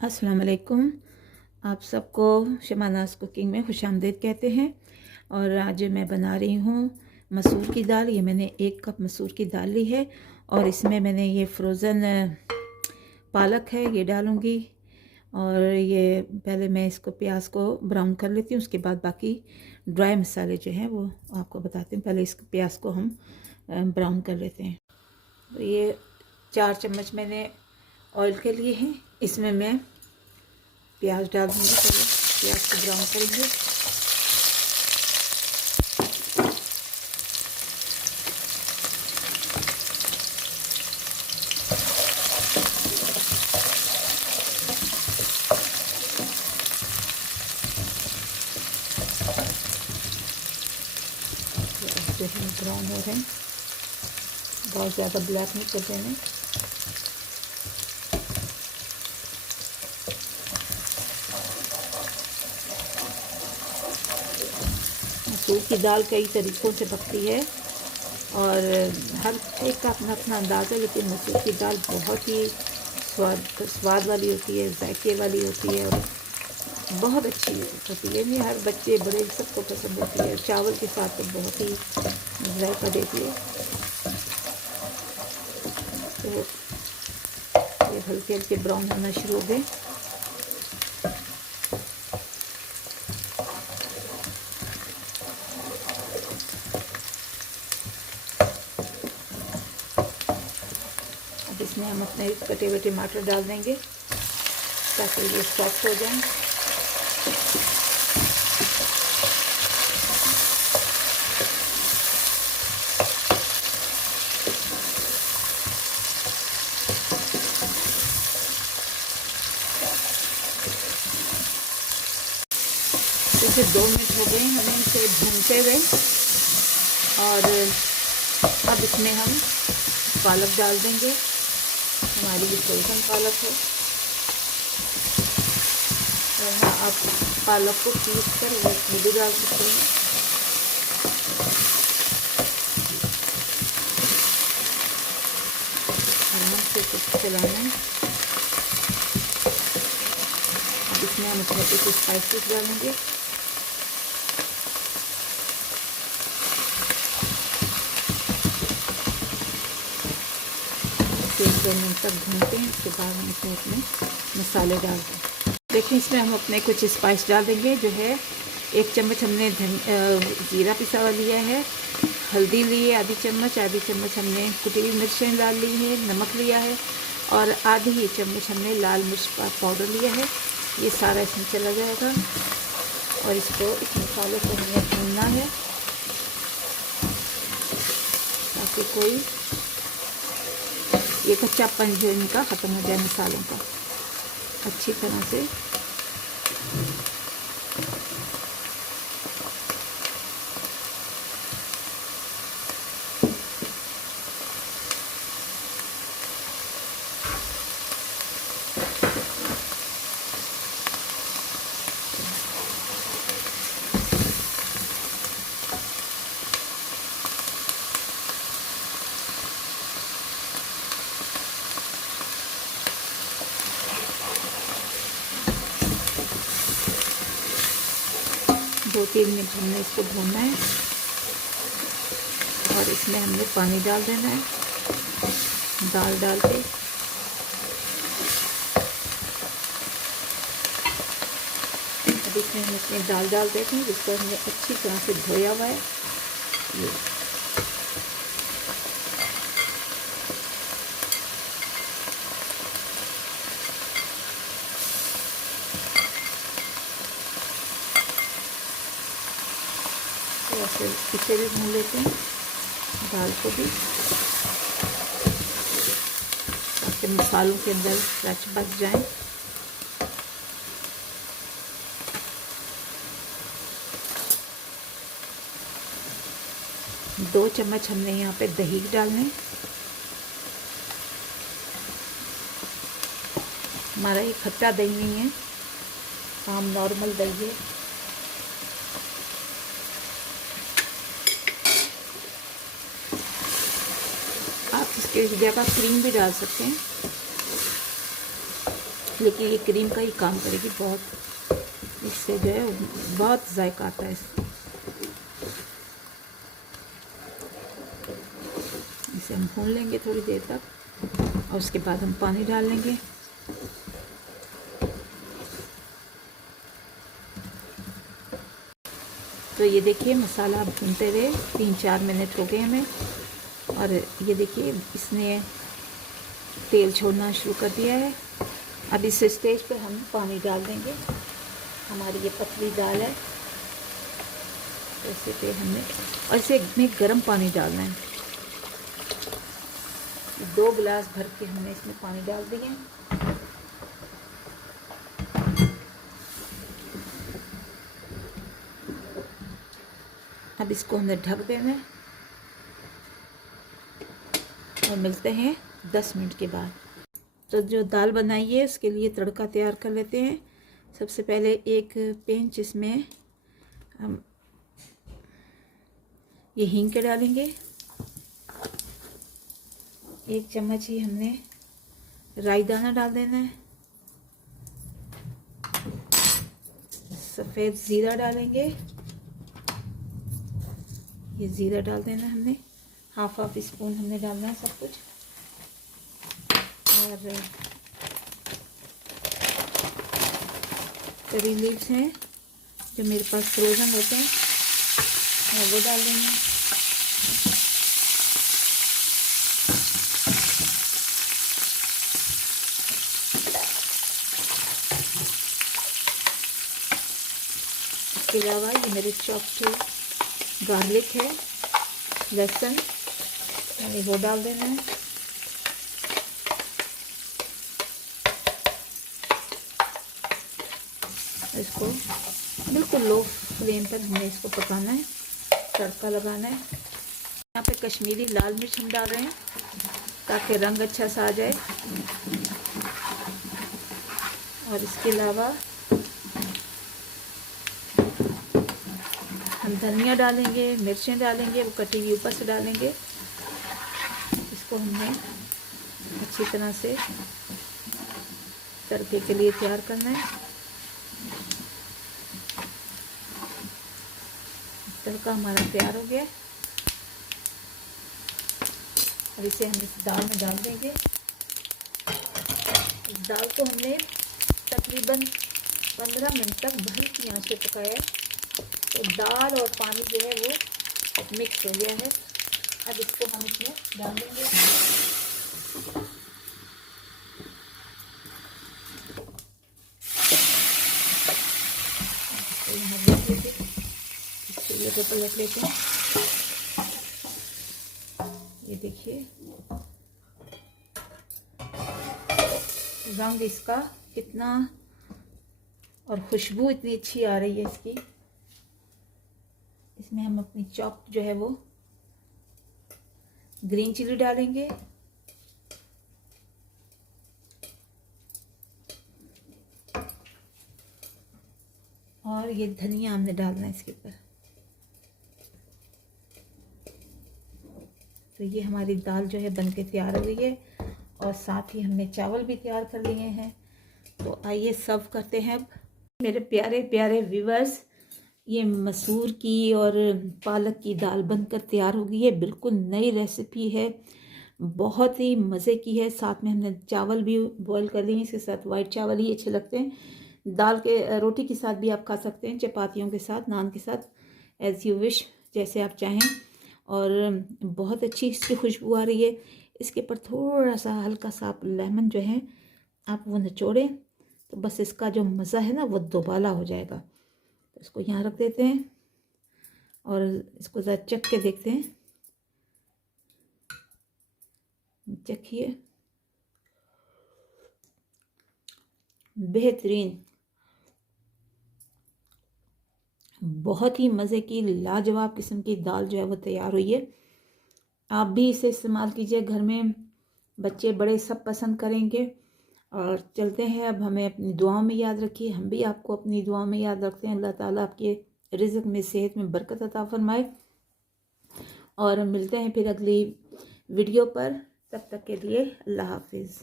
अस्सलाम वालेकुम। आप सबको शमानाज़ कुकिंग में खुशामदीद कहते हैं। और आज मैं बना रही हूँ मसूर की दाल। ये मैंने 1 कप मसूर की दाल ली है और इसमें मैंने ये फ्रोज़न पालक है, ये डालूँगी। और ये पहले मैं इसको प्याज को ब्राउन कर लेती हूँ, उसके बाद बाकी ड्राई मसाले जो हैं वो आपको बताती हूँ। पहले इस प्याज को हम ब्राउन कर लेते हैं। तो ये 4 चम्मच मैंने ऑयल के लिए हैं। इसमें मैं प्याज डाल दूँगी। पहले प्याज को ब्राउन करेंगे। जो है ब्राउन हो रहे हैं, बहुत ज़्यादा ब्लैक नहीं कर देने। मसूर की दाल कई तरीक़ों से पकती है और हर एक का अपना अपना अंदाज़ है, लेकिन मसूर की दाल बहुत ही स्वाद वाली होती है, जायके वाली होती है और बहुत अच्छी होती है। ये हर बच्चे बड़े सबको पसंद होती है। चावल के साथ तो बहुत ही जायका देती है। तो ये हल्के हल्के ब्राउन होना शुरू हो गए। अब इसमें हम अपने कटे हुए टमाटर डाल देंगे ताकि ये सॉफ्ट हो जाए। इसे 2 मिनट हो गए हमें इसे भूनते हुए। और अब इसमें हम पालक डाल देंगे। हमारी ये फ्रोज़न पालक है, वरना आप पालक को पीस कर वो भी डाल सकते हैं। आराम से कुछ चलाना है। अब इसमें हम कुछ स्पाइसेस डालेंगे। एक 2 मिनट तक भूनते हैं, उसके बाद हम इसमें अपने मसाले डालते हैं। देखिए इसमें हम अपने कुछ स्पाइस डाल देंगे। जो है 1 चम्मच हमने ज़ीरा पिसा हुआ लिया है, हल्दी ली है आधी चम्मच हमने कुटी हुई मिर्चें डाल ली है, नमक लिया है और आधी ही चम्मच हमने लाल मिर्च का पाउडर लिया है। ये सारा इसमें चला जाएगा और इसको इस मसाले को हमें भूनना है ताकि कोई ये कच्चापन जो इनका ख़त्म हो जाए, मसालों का अच्छी तरह से। दो 3 मिनट हमने इसको भूनना है और इसमें हमने पानी डाल देना है दाल डाल के। अब इसमें हम अपनी दाल डाल देते हैं जिसको हमने अच्छी तरह से धोया हुआ है। ये ऐसे इसे भी भून लेते हैं, दाल को भी, ताकि मसालों के अंदर रच बच जाए। दो चम्मच हमने यहाँ पे दही डालने। हमारा ये खट्टा दही नहीं है, आम नॉर्मल दही है। आप इसके जगह क्रीम भी डाल सकते हैं। लेकिन ये क्रीम का ही काम करेगी बहुत, इससे जो है बहुत जायका आता है। इसे हम भून लेंगे थोड़ी देर तक और उसके बाद हम पानी डाल लेंगे। तो ये देखिए मसाला भूनते हुए 3-4 मिनट हो गए हमें, और ये देखिए इसने तेल छोड़ना शुरू कर दिया है। अब इस स्टेज पर हम पानी डाल देंगे। हमारी ये पतली दाल है, तो इसे पे हमने, और इसे में गर्म पानी डालना है। 2 गिलास भर के हमने इसमें पानी डाल दिए। अब इसको हमने ढक देना है और मिलते हैं 10 मिनट के बाद। तो जो दाल बनाई है उसके लिए तड़का तैयार कर लेते हैं। सबसे पहले एक पैन, जिसमें हम ये हींग के डालेंगे। 1 चम्मच ही हमने राई दाना डाल देना है। सफ़ेद ज़ीरा डालेंगे, ये ज़ीरा डाल देना है हमने। हाफ स्पून हमने डालना है सब कुछ। और करी लीव्स हैं जो मेरे पास फ्रोज़न होते हैं, और वो डाल देंगे। इसके अलावा ये मेरे चॉप्ड गार्लिक है, लहसुन, मैंने वो डाल देना है। इसको बिल्कुल लो फ्लेम पर हमने इसको पकाना है, तड़का लगाना है। यहाँ पे कश्मीरी लाल मिर्च हम डाल रहे हैं ताकि रंग अच्छा सा आ जाए। और इसके अलावा हम धनिया डालेंगे, मिर्चें डालेंगे, वो कटी हुई ऊपर से डालेंगे। इसको हमने अच्छी तरह से तड़के के लिए तैयार करना है। तड़का हमारा तैयार हो गया, और इसे हम इस दाल में डाल देंगे। इस दाल को हमने तकरीबन 15 मिनट तक भरी की आंच पे पकाया। तो दाल और पानी जो है वो मिक्स हो गया है। अब इसको हम इसमें डाल देंगे। तो यहाँ देख लीजिए, चूल्हे को पलट लेते हैं। ये देखिए रंग इसका कितना, और खुशबू इतनी अच्छी आ रही है इसकी। इसमें हम अपनी चॉप जो है वो ग्रीन चिली डालेंगे, और ये धनिया हमने डालना है इसके ऊपर। तो ये हमारी दाल जो है बनके तैयार हो गई है, और साथ ही हमने चावल भी तैयार कर लिए हैं। तो आइए सर्व करते हैं। अब मेरे प्यारे प्यारे व्यूअर्स, ये मसूर की और पालक की दाल बनकर तैयार हो गई है। बिल्कुल नई रेसिपी है, बहुत ही मज़े की है। साथ में हमने चावल भी बॉईल कर लिए हैं, इसके साथ वाइट चावल ही अच्छे लगते हैं। दाल के रोटी के साथ भी आप खा सकते हैं, चपातियों के साथ, नान के साथ, एज़ यू विश, जैसे आप चाहें। और बहुत अच्छी इसकी खुशबू आ रही है। इसके ऊपर थोड़ा सा हल्का सा आप लेमन जो है आप वो निचोड़ें, तो बस इसका जो मज़ा है ना वो दोबाला हो जाएगा। तो इसको यहाँ रख देते हैं और इसको ज़रा चख के देखते हैं। चखिए, बेहतरीन, बहुत ही मज़े की लाजवाब किस्म की दाल जो है वो तैयार हुई है। आप भी इसे इस्तेमाल कीजिए घर में, बच्चे बड़े सब पसंद करेंगे। और चलते हैं, अब हमें अपनी दुआओं में याद रखिए, हम भी आपको अपनी दुआओं में याद रखते हैं। अल्लाह ताला आपके रिज़्क़ में, सेहत में बरकत अता फरमाए। और मिलते हैं फिर अगली वीडियो पर, तब तक के लिए अल्लाह हाफिज़।